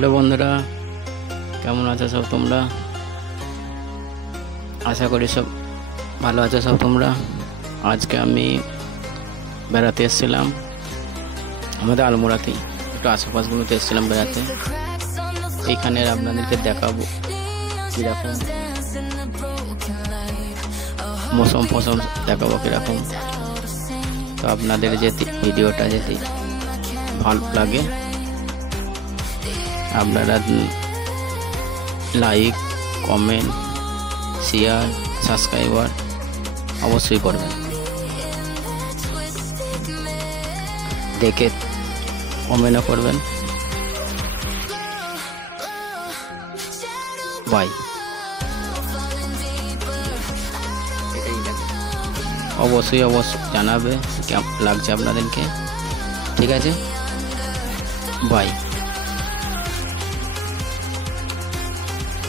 Hello বন্ধুরা, কেমন আছো সব তোমরা? আশা করি সব ভালো আছো সব তোমরা। আজকে আমি বেড়াতে এসেছিলাম আমাদের আলমোড়াতেই, একটু আশেপাশগুলোতে এসেছিলাম বেড়াতে। এইখানের আপনাদেরকে দেখাবো কীরকম মৌসুম দেখাবো কীরকম। তো আপনাদের যদি ভিডিওটা যদি ভালো লাগে আপনারা লাইক, কমেন্ট, শেয়ার, সাবস্ক্রাইবার অবশ্যই করবেন। দেখে কমেন্টও করবেন। বাই। অবশ্যই জানাবে কেমন লাগছে আপনাদেরকে। ঠিক আছে, বাই।